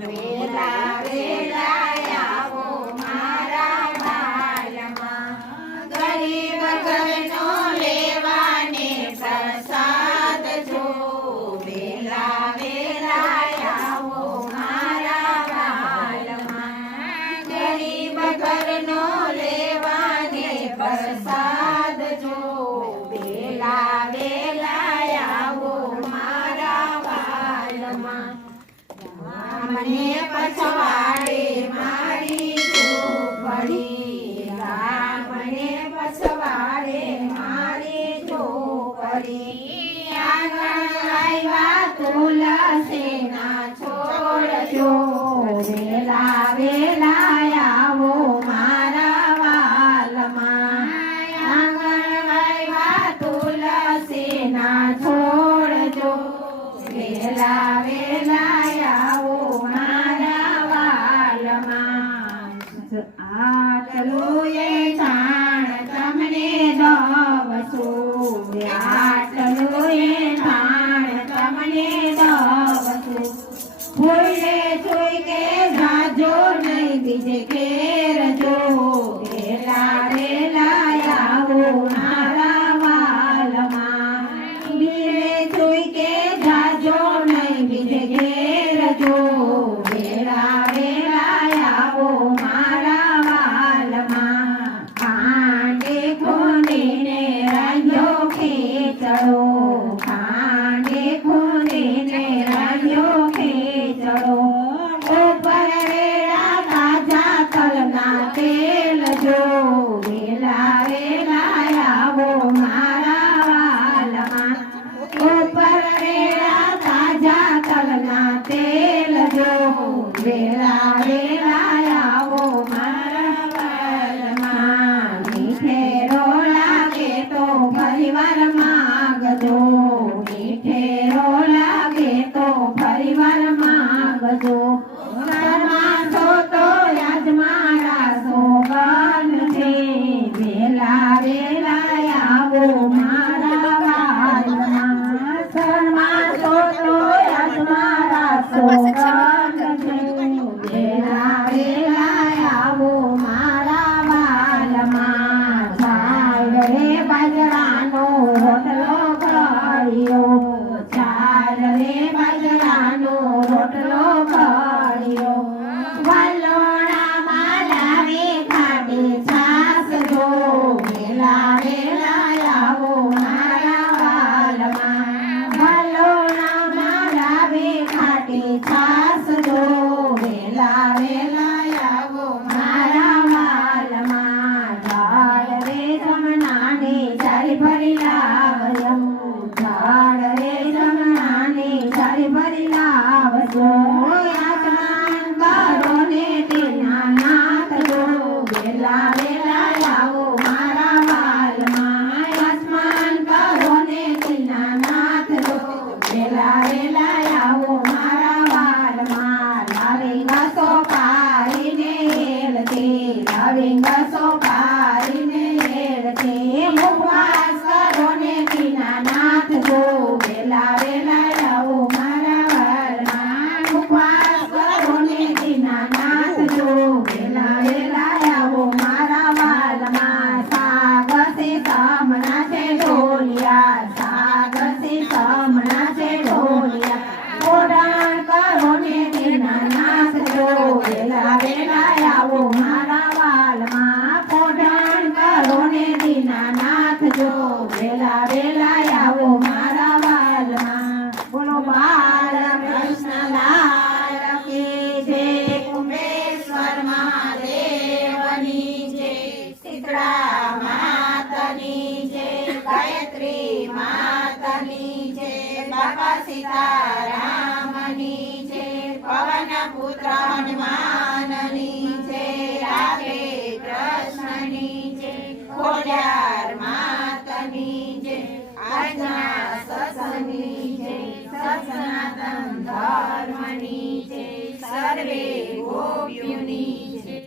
વેલા વેલા આવો મારા વાલમાં ગરીબ ઘરનો લેવાને પ્રસાદ જો વેલા વેલા આવો મારા વાલમાં ગરીબ ઘરનો લેવાને પ્રસાદ જો વેલા વેલા આવો મારા વાલમાં મને પછવાડે મારી ઝૂંપડી મને પછવાડે મારી ઝૂંપડી આંગણ આવ્યા તુલસીના છોડ જો વેલા વેલા આવો મારા વાલમાં આંગણ આવ્યા તુલસીના છોડ જો વેલા વેલા આવો મારા વાલમાં આટલું એ જાણ તમને દઉં છું આટલું એ જાણ તમને દઉં છું ભૂલે જોઈ કે જાજો નહીં બીજે ઘેર જો વેલા વેલા આવો મારા વાલમાં ભૂલે જોઈ કે જાજો નહીં બીજે ઘેર જો વેલા વેલા આવો મારા વાલમાં ખાંડે ખૂંદીને રાંધ્યો ખીચડો ખાંડે ખૂંદીને રાંધ્યો ખીચડો ઉપર રેડા તાજા તલના તેલ જો વેલા વેલા આવો મારા વાલમાં ઉપર રેડા તાજા તલના તેલ જો વેલા વેલા આવો મારા વાલમાં મીઠેરો લાગે તો ફરીવાર માગજો મીઠેરો લાગે તો ફરીવાર માગજો શરમાશો તો યાદ મારા સોગન છે વેલા વેલા આવો મારા વાલમાં શરમાશો તો યાદ મારા સોગન છે વેલા વેલા આવો મારા વાલમાં ચાલ રે બાજરાનો રોટલો કર્યો ચાલ રે બાજરાનો રોટલો કર્યો વલોણામાં લાવી ખાટી છાસ જો વેલા વેલા આવો મારા વાલમાં વલોણામાં લાવી ખાટી છાસ જો વેલા વેલા આવો મારા વાલમાં ઝાડ રે જમનાની ચારી ભરી લાવજો ઝાડ રે જમનાની ચારી ભરી લાવજો આસમાન કરો ને તેના નાથ જો વેલા વેલા આવો મારા વાલમાં આસમાન કરો ને તેના નાથ જો વેલા વેલા આવો મારા વાલમાં લાવી ઘાસો પાડીને હેલતી લાવી ઘાસો પાડીને હેલતી મુખવાસ કરો ને તેના નાથ જો વેલા વેલા આવો મારા વાલમાં મુખવાસ કરો ને તેના નાથ જો વેલા વેલા આવો મારા વાલમાં સાગ સે સામના છે ઢોલિયા સાગ સે સામના છે ઢોલિયા ઓડાણ કરો ને તેના નાથ જો વેલા વેલા આવો મારા વાલમાં ઓડાણ કરો ને તેના નાથ જો વેલા વેલા આવો મારા વાલમાં બોલો બાલ કૃષ્ણ લાલ કી જય કુંભેશ્વર મહાદેવની જય શીતળા માતાની જય ગાયત્રી માતાની જય બાપા સીતારામની જય પવન પુત્ર હનુમાનની જય રાધે કૃષ્ણની જય ખોડિયા